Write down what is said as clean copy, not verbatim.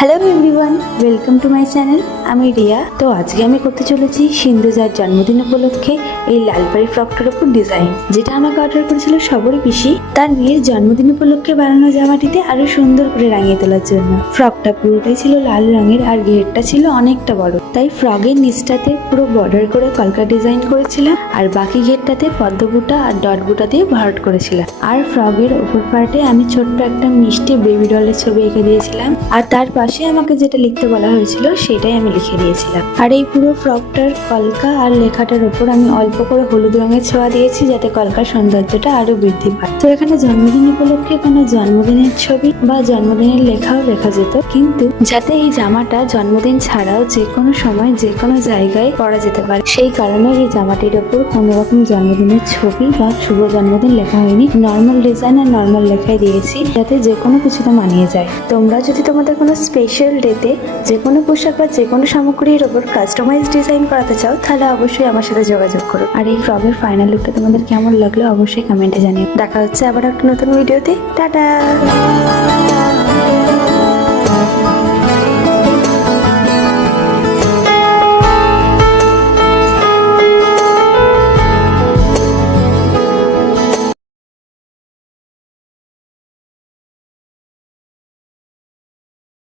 Hello everyone, welcome to my channel. আমি রিয়া। তো আজকে আমি করতে চলেছি সিন্ধুজার জন্মদিন উপলক্ষে এই লালপাড়ি ফ্রকটার উপর ডিজাইন, যেটা আমাকে অর্ডার করেছিল সবরই পিসি তার মেয়ের জন্মদিন উপলক্ষে বানানো জামাটিতে আরো সুন্দর করে রাঙিয়ে তোলার জন্য। ফ্রকটা পুরোটাই ছিল লাল রঙের আর ঘেরটা ছিল অনেকটা বড়, তাই ফ্রকের নিচটাতে পুরো বর্ডার করে কলকা ডিজাইন করেছিলাম আর বাকি ঘেরটাতে পদ্ম বুটা আর ডট বুটা দিয়ে ভরাট করেছিলাম। আর ফ্রকের উপর পার্টে আমি ছোট্ট একটা মিষ্টি বেবি ডলের ছবি এঁকে দিয়েছিলাম, আর তার পাশে আমাকে যেটা লিখতে বলা হয়েছিল সেটাই আমি লিখে দিয়েছিলাম। আর এই পুরো ফ্রকটার কলকা আর লেখাটার উপর আমি অল্প করে হলুদ রঙের ছোঁয়া দিয়েছি, যাতে কলকার সৌন্দর্যটা আরো বৃদ্ধি পায়। তো এখানে জন্মদিন উপলক্ষে কোনো জন্মদিনের ছবি বা জন্মদিনের লেখাও লেখা যেত, কিন্তু যাতে এই জামাটা জন্মদিন ছাড়াও যে কোনো সময় যে কোনো জায়গায় পরা যেতে পারে, সেই কারণে এই জামাটির ওপর কোনো রকম জন্মদিনের ছবি বা শুভ জন্মদিন লেখা হয়নি। নর্মাল ডিজাইন আর নর্মাল লেখাই দিয়েছি, যাতে যে কোনো কিছুতে মানিয়ে যায়। তোমরা যদি তোমাদের কোনো স্পেশাল ডেতে যে কোনো পোশাক বা যে কোনো সামগ্রীর ওপর কাস্টমাইজ ডিজাইন করাতে চাও, তাহলে অবশ্যই আমার সাথে যোগাযোগ করো। আর এই ফ্রকের ফাইনাল লুকটা তোমাদের কেমন লাগলো অবশ্যই কমেন্টে জানিও। দেখা হচ্ছে আবার একটা নতুন ভিডিওতে। টাটা।